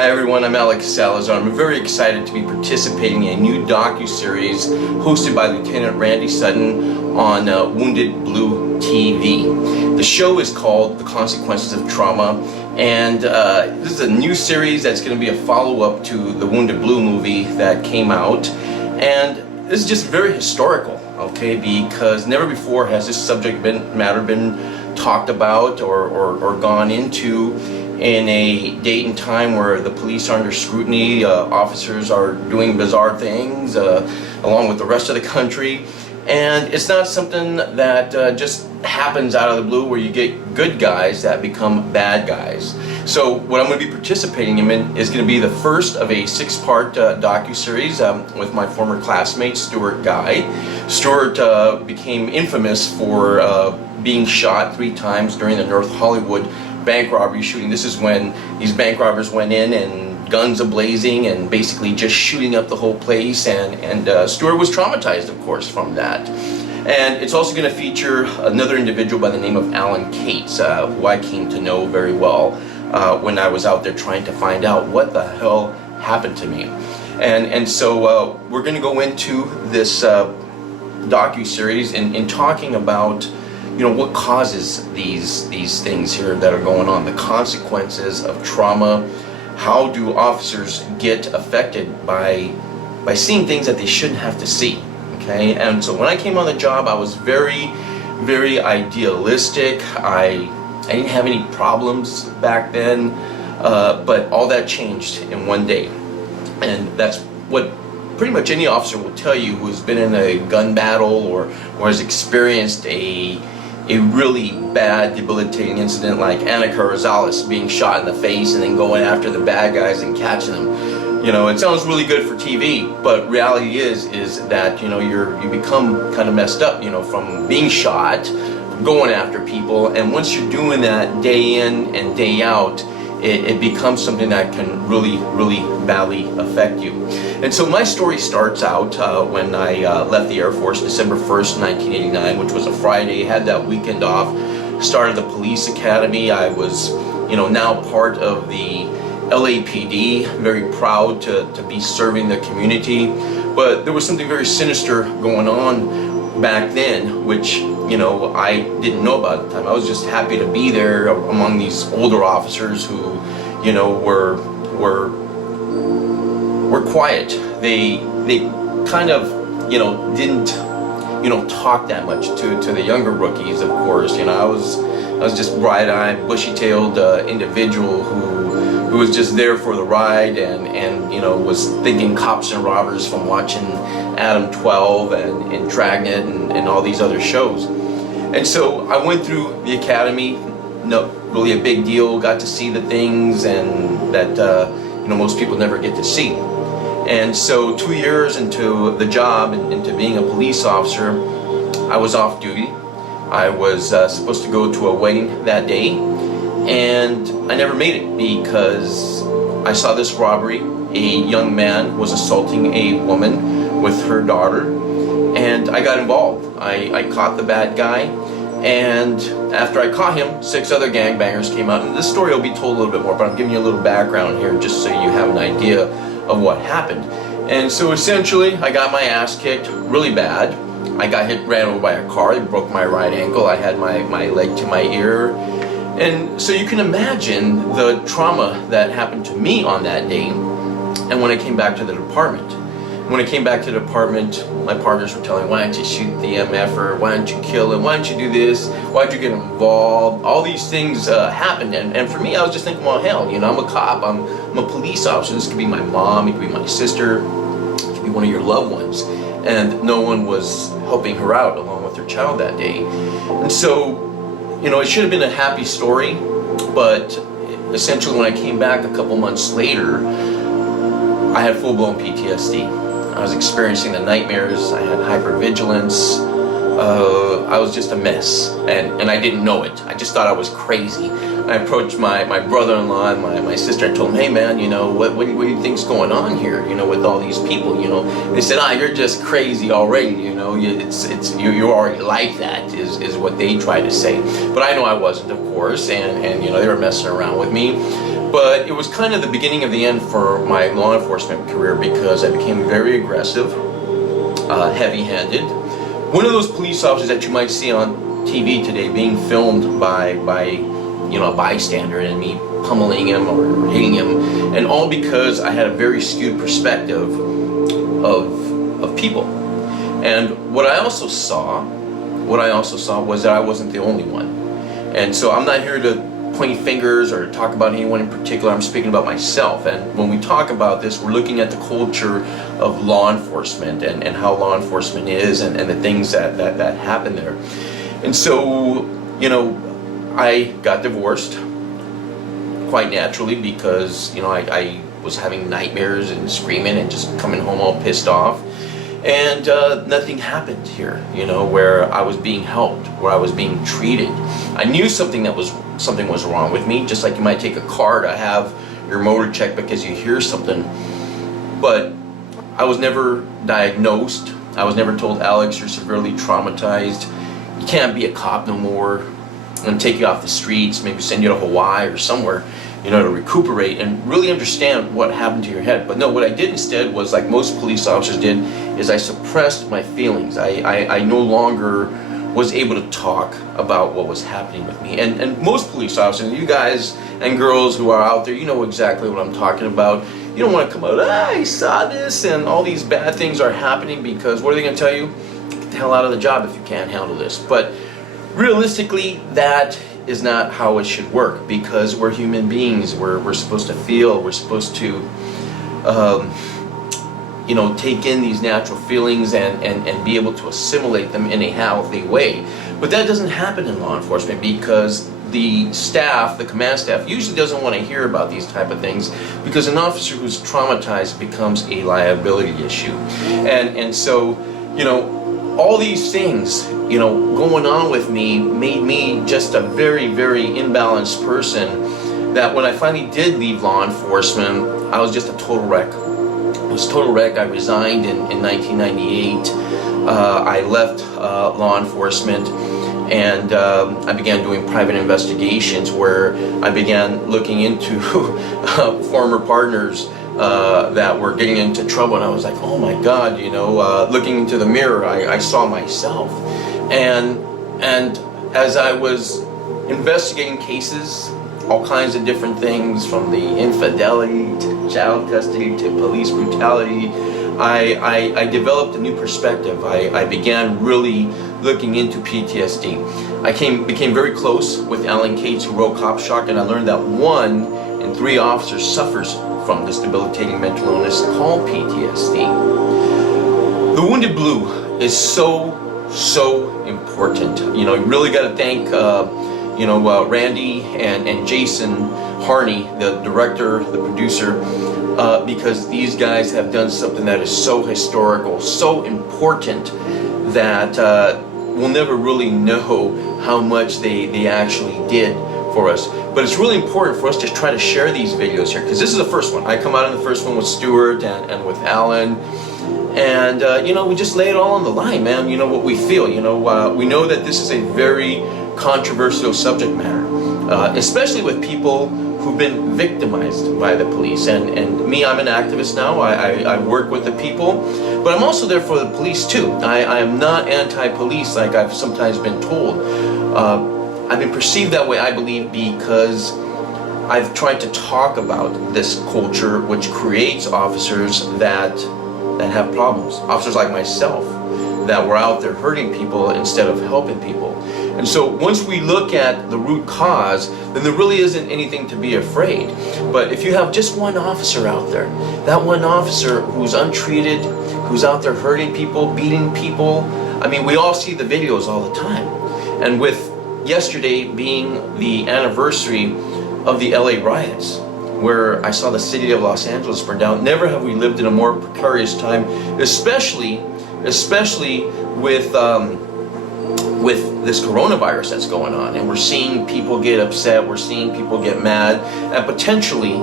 Hi everyone, I'm Alex Salazar. I'm very excited to be participating in a new docu-series hosted by Lieutenant Randy Sutton on WoundedBlueTV. The show is called The Consequences of Trauma, and this is a new series that's going to be a follow-up to the Wounded Blue movie that came out. And this is just very historical, okay, because never before has this subject matter been talked about or gone into in a date and time where the police are under scrutiny, officers are doing bizarre things along with the rest of the country, and it's not something that just happens out of the blue where you get good guys that become bad guys. So what I'm going to be participating in is going to be the first of a 6-part docu-series with my former classmate Stuart Guy. Stuart became infamous for being shot 3 times during the North Hollywood bank robbery shooting. This is when these bank robbers went in and guns a-blazing and basically just shooting up the whole place, and Stuart was traumatized, of course, from that. And it's also going to feature another individual by the name of Alan Cates, who I came to know very well when I was out there trying to find out what the hell happened to me. And so we're going to go into this docu-series in talking about, you know, what causes these things here that are going on, the consequences of trauma. How do officers get affected by seeing things that they shouldn't have to see? Okay, and so when I came on the job, I was very, very idealistic. I didn't have any problems back then, but all that changed in one day, and that's what pretty much any officer will tell you who's been in a gun battle or has experienced a really bad, debilitating incident like Annika Rosales being shot in the face and then going after the bad guys and catching them. You know, it sounds really good for TV, but reality is that, you know, you become kind of messed up, you know, from being shot, going after people, and once you're doing that day in and day out, it becomes something that can really, really badly affect you. And so my story starts out when I left the Air Force December 1st, 1989, which was a Friday, had that weekend off, started the police academy. I was, you know, now part of the LAPD, very proud to be serving the community. But there was something very sinister going on back then, which, you know, I didn't know about at the time. I was just happy to be there among these older officers who, you know, were quiet. They kind of, you know, didn't, you know, talk that much to the younger rookies. Of course, you know, I was just bright-eyed, bushy-tailed individual who was just there for the ride, and you know, was thinking cops and robbers from watching Adam 12 and Dragnet and all these other shows. And so I went through the academy, no really a big deal, got to see the things and that you know, most people never get to see. And so 2 years into the job and into being a police officer, I was off duty. I was supposed to go to a wedding that day, and I never made it because I saw this robbery. A young man was assaulting a woman with her daughter, and I got involved. I caught the bad guy, and after I caught him, 6 other gangbangers came out. And this story will be told a little bit more, but I'm giving you a little background here just so you have an idea of what happened. And so essentially, I got my ass kicked really bad. I got ran over by a car. It broke my right ankle. I had my leg to my ear. And so you can imagine the trauma that happened to me on that day. And when I came back to the department, my partners were telling me, why don't you shoot the MF-er, why don't you kill him, why don't you do this, why don't you get involved? All these things happened, and for me, I was just thinking, well, hell, you know, I'm a cop, I'm a police officer. This could be my mom, it could be my sister, it could be one of your loved ones. And no one was helping her out along with her child that day. And so, you know, it should have been a happy story, but essentially when I came back a couple months later, I had full-blown PTSD. I was experiencing the nightmares, I had hypervigilance, I was just a mess, and I didn't know it. I just thought I was crazy. I approached my brother-in-law and my sister. I told them, hey man, you know, what do you think's going on here, you know, with all these people, you know? And they said, you're just crazy already, you know, you're already like that, is what they tried to say. But I know I wasn't, of course, and you know, they were messing around with me. But it was kind of the beginning of the end for my law enforcement career, because I became very aggressive, heavy-handed. One of those police officers that you might see on TV today being filmed by a bystander, and me pummeling him or hitting him, and all because I had a very skewed perspective of people. And what I also saw was that I wasn't the only one. And so I'm not here to point fingers or talk about anyone in particular. I'm speaking about myself. And when we talk about this, we're looking at the culture of law enforcement and how law enforcement is, and the things that happen there. And so, I got divorced quite naturally, because I was having nightmares and screaming and just coming home all pissed off. And nothing happened here, where I was being helped, where I was being treated. I knew something was wrong with me, just like you might take a car to have your motor checked because you hear something. But I was never diagnosed. I was never told, Alex, you're severely traumatized. You can't be a cop no more. I'm going to take you off the streets, maybe send you to Hawaii or somewhere, to recuperate and really understand what happened to your head. But no, what I did instead was, like most police officers did, is I suppressed my feelings. I no longer was able to talk about what was happening with me. And most police officers, you guys and girls who are out there, you know exactly what I'm talking about. You don't want to come out, I saw this and all these bad things are happening, because what are they going to tell you? Get the hell out of the job if you can't handle this. But realistically, that is not how it should work, because we're human beings. We're supposed to feel. We're supposed to take in these natural feelings and be able to assimilate them in a healthy way. But that doesn't happen in law enforcement, because the staff, the command staff, usually doesn't want to hear about these type of things, because an officer who's traumatized becomes a liability issue. And so, all these things, going on with me made me just a very, very imbalanced person, that when I finally did leave law enforcement, I was just a total wreck. I was a total wreck. I resigned in 1998. I left law enforcement, and I began doing private investigations, where I began looking into former partners that were getting into trouble. And I was like, oh my God, looking into the mirror, I saw myself. And as I was investigating cases, all kinds of different things, from the infidelity to child custody to police brutality, I developed a new perspective. I began really looking into PTSD. I became very close with Alan Cates, who wrote Cop Shock, and I learned that 1 in 3 officers suffers from this debilitating mental illness called PTSD. The Wounded Blue is so important. You really got to thank Randy and Jason Harney, the director, the producer, because these guys have done something that is so historical, so important, that we'll never really know how much they actually did for us. But it's really important for us to try to share these videos here, because this is the first one. I come out in the first one with Stuart and with Alan, and we just lay it all on the line, man. What we feel. We know that this is a very controversial subject matter, especially with people who've been victimized by the police. And me, I'm an activist now. I work with the people, but I'm also there for the police too. I am not anti-police like I've sometimes been told. I've been perceived that way, I believe, because I've tried to talk about this culture which creates officers that have problems. Officers like myself that were out there hurting people instead of helping people. And so once we look at the root cause, then there really isn't anything to be afraid. But if you have just one officer out there, that one officer who's untreated, who's out there hurting people, beating people, I mean, we all see the videos all the time. And with yesterday being the anniversary of the LA riots, where I saw the city of Los Angeles burn down, never have we lived in a more precarious time, especially with this coronavirus that's going on. And we're seeing people get upset, we're seeing people get mad, and potentially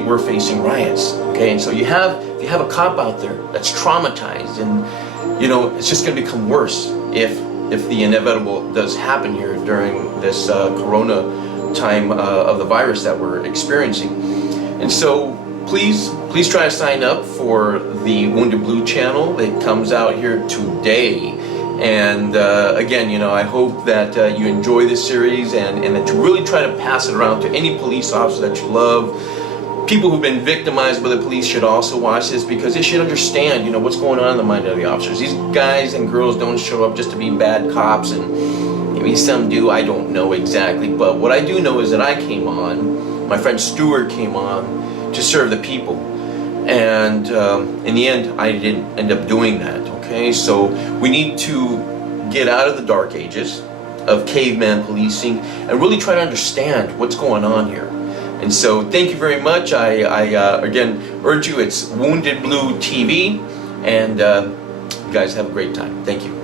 we're facing riots. Okay, and so if you have a cop out there that's traumatized, and it's just going to become worse if the inevitable does happen here during this corona time of the virus that we're experiencing. And so please try to sign up for the Wounded Blue channel. It comes out here today. And again, you know, I hope that you enjoy this series and that you really try to pass it around to any police officer that you love. People who've been victimized by the police should also watch this, because they should understand, you know, what's going on in the mind of the officers. These guys and girls don't show up just to be bad cops, and maybe some do, I don't know exactly. But what I do know is that I came on, my friend Stuart came on to serve the people. And in the end, I didn't end up doing that, okay? So we need to get out of the dark ages of caveman policing and really try to understand what's going on here. And so thank you very much. I again urge you, it's WoundedBlueTV, and you guys have a great time. Thank you.